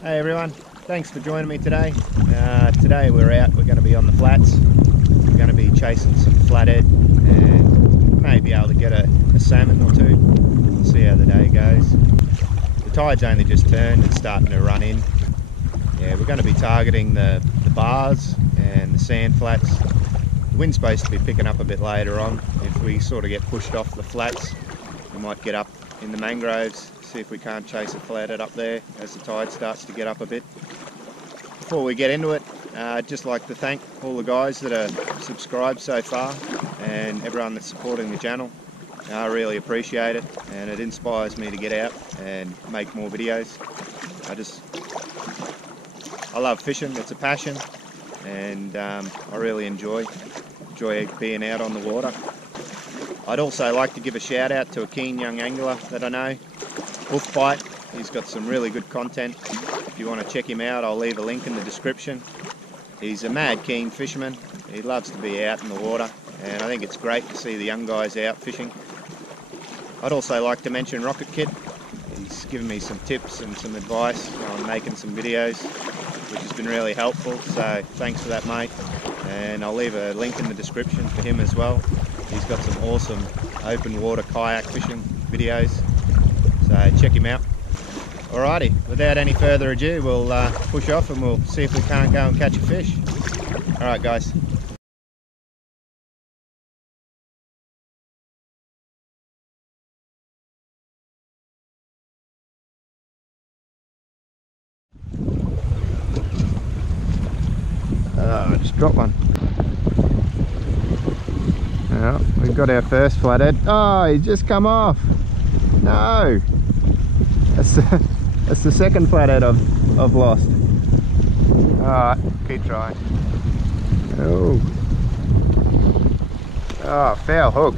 Hey everyone, thanks for joining me today. Today we're going to be on the flats. We're going to be chasing some flathead and maybe able to get a salmon or two. We'll see how the day goes. The tide's only just turned, it's starting to run in. Yeah, we're going to be targeting the bars and the sand flats. The wind's supposed to be picking up a bit later on. If we sort of get pushed off the flats, we might get up in the mangroves, see if we can't chase a flathead up there as the tide starts to get up a bit. Before we get into it, I'd just like to thank all the guys that are subscribed so far and everyone that's supporting the channel. I really appreciate it, and it inspires me to get out and make more videos. I love fishing, it's a passion, and I really enjoy being out on the water. I'd also like to give a shout out to a keen young angler that I know, BoofBite. He's got some really good content. If you want to check him out, I'll leave a link in the description. He's a mad keen fisherman. He loves to be out in the water, and I think it's great to see the young guys out fishing. I'd also like to mention RoKKiT KiT. He's given me some tips and some advice on making some videos, which has been really helpful, so thanks for that, mate. And I'll leave a link in the description for him as well. He's got some awesome open water kayak fishing videos, so check him out. Alrighty, without any further ado, we'll push off and we'll see if we can't go and catch a fish. Alright guys. I just dropped one. Well, we've got our first flathead. Oh, he's just come off. No, that's the second flathead I've lost. All right, keep trying. Oh, foul hook.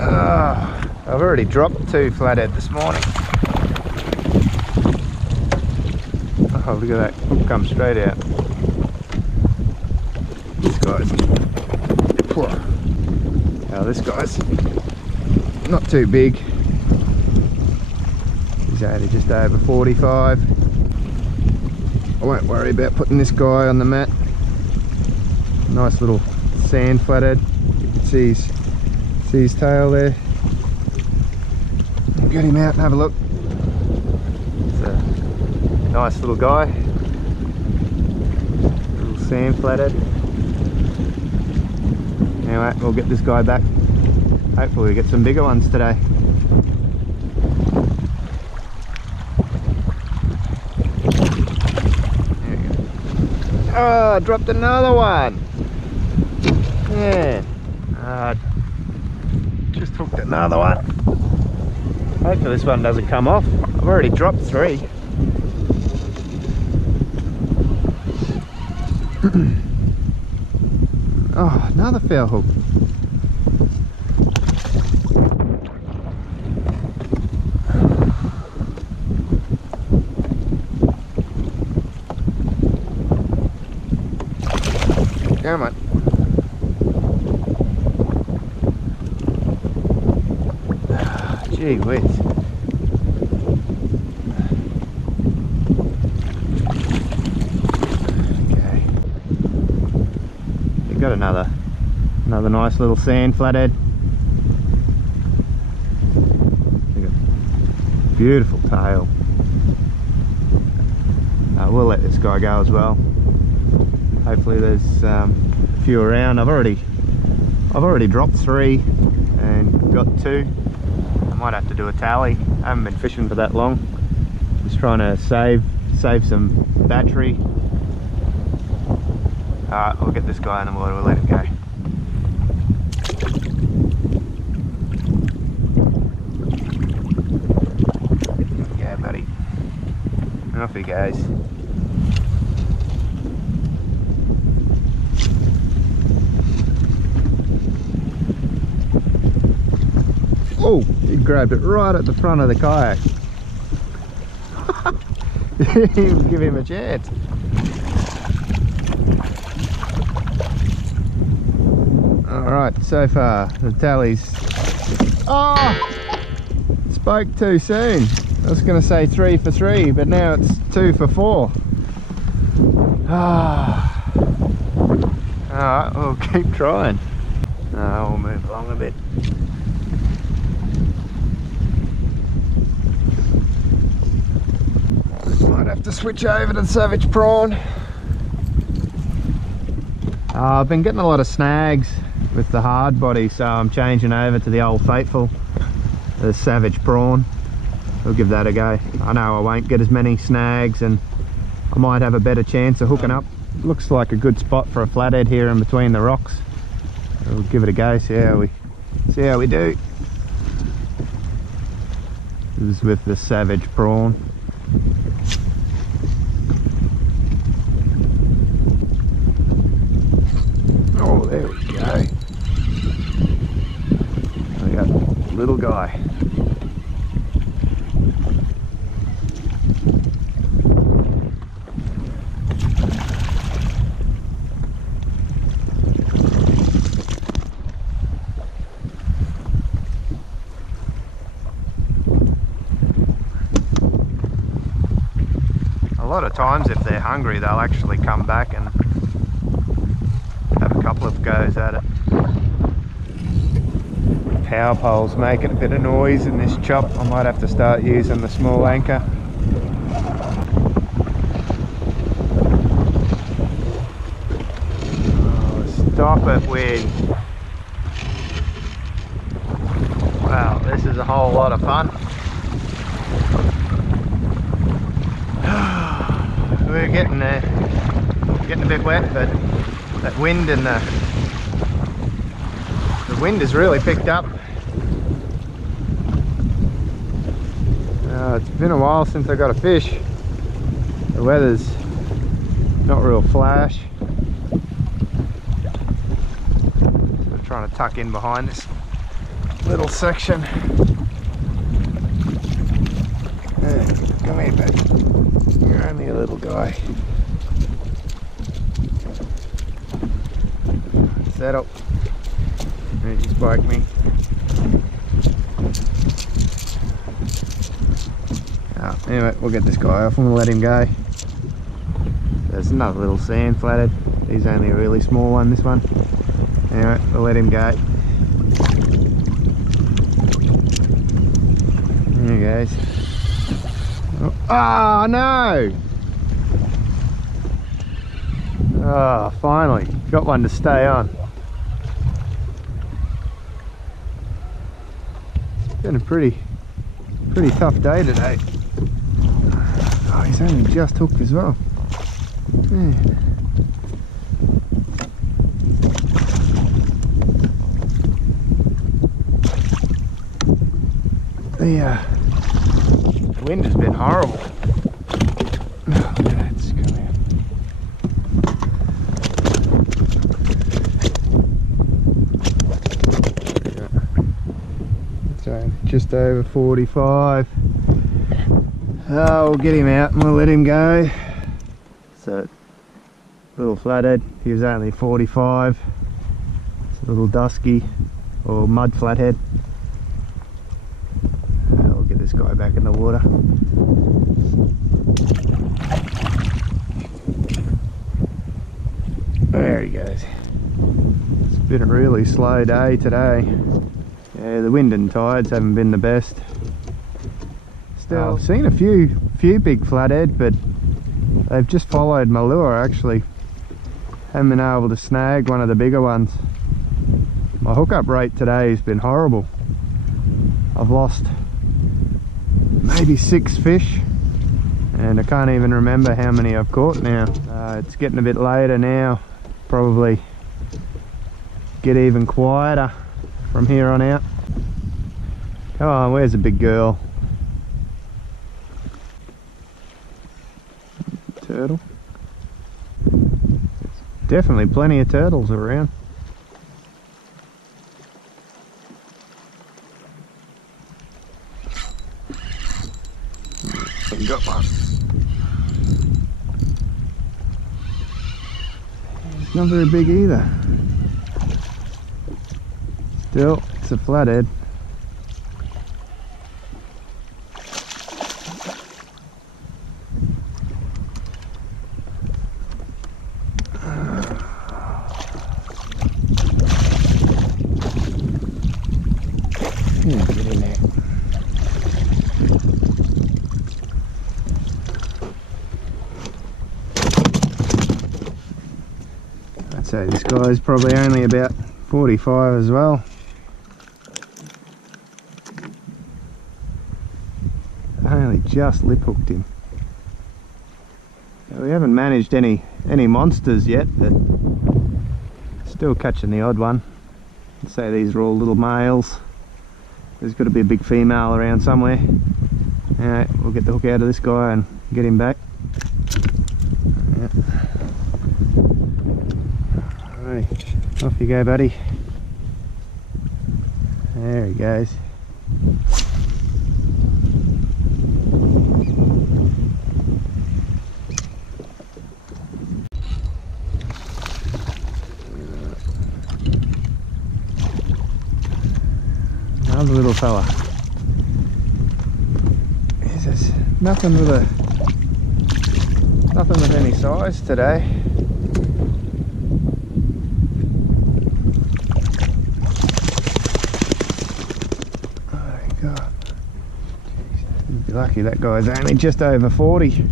I've already dropped 2 flathead this morning. Oh, look at that hook come straight out. This guy's not too big. He's only just over 45. I won't worry about putting this guy on the mat. Nice little sand flathead. You can see his tail there. Get him out and have a look. It's a nice little guy. Little sand flathead. Anyway, we'll get this guy back. Hopefully we get some bigger ones today. There we go. Oh, I dropped another one. Yeah. Just hooked another one. Hopefully this one doesn't come off. I've already dropped 3. Oh, another foul hook. Come on. Gee whiz. Okay. You've got another nice little sand flathead. Beautiful tail. We'll let this guy go as well. Hopefully there's a few around. I've already dropped 3 and got 2. I might have to do a tally. I haven't been fishing for that long. Just trying to save some battery. Alright, we'll get this guy in the water, we'll let him go. Yeah, buddy. Off he goes. Oh, he grabbed it right at the front of the kayak. Give him a chance. Alright, so far the tally's Oh! Spoke too soon. I was going to say 3 for 3, but now it's 2 for 4. Ah. Alright, we'll keep trying. We'll move along a bit. Might have to switch over to the Savage Prawn. I've been getting a lot of snags with the hard body, so I'm changing over to the old faithful, the Savage Prawn. We'll give that a go. I know I won't get as many snags and I might have a better chance of hooking up. Looks like a good spot for a flathead here in between the rocks. We'll give it a go, see how we do. This is with the Savage Prawn. Oh, there we go. We got a little guy. A lot of times if they're hungry they'll actually come back and have a couple of goes at it. Power pole's making a bit of noise in this chop. I might have to start using the small anchor. Oh, stop it, wind. Wow, this is a whole lot of fun. We're getting there, getting a bit wet, but that wind and the wind has really picked up. It's been a while since I got a fish. The weather's not real flash. So I'm trying to tuck in behind this little section. Come here, bud. You're only a little guy. Settle. You spiked me. Anyway, we'll get this guy off and we'll let him go. There's another little sand flathead. He's only a really small one, this one. Anyway, we'll let him go. There he goes. Oh no! Oh, finally got one to stay on. It's been a pretty tough day today. Oh, he's only just hooked as well. Man. The wind has been horrible. Oh, that's coming. So just over 45. Oh, we'll get him out and we'll let him go. So, little flathead, he was only 45. It's a little dusky or mud flathead. We'll get this guy back in the water. There he goes. It's been a really slow day today. Yeah, the wind and tides haven't been the best. Still, I've seen a few big flathead, but they've just followed my lure. I actually haven't been able to snag one of the bigger ones. My hookup rate today has been horrible. I've lost maybe 6 fish and I can't even remember how many I've caught now. It's getting a bit later now. Probably get even quieter from here on out. Come on, where's the big girl? Turtle. There's definitely plenty of turtles around. Haven't got one. It's not very big either. Still, it's a flathead. Yeah, get in there. I'd say this guy's probably only about 45 as well. I only just lip hooked him. We haven't managed any monsters yet, but still catching the odd one. I'd say these are all little males. There's got to be a big female around somewhere. Alright, we'll get the hook out of this guy and get him back. Yeah. Alright, off you go, buddy. There he goes. Another little fella. There's nothing with any size today. Oh God! You'd be lucky that guy's only just over 40.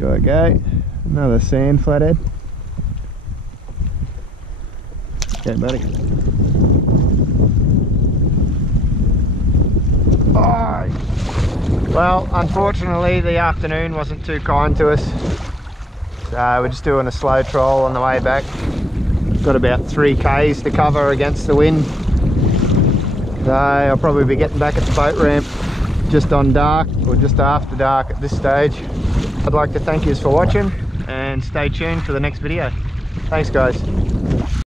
Okay, another sand flathead. Okay, buddy. Oh, well, unfortunately the afternoon wasn't too kind to us, so we're just doing a slow troll on the way back. Got about 3 k's to cover against the wind, so I'll probably be getting back at the boat ramp just on dark, or just after dark at this stage. I'd like to thank you for watching and stay tuned for the next video. Thanks guys.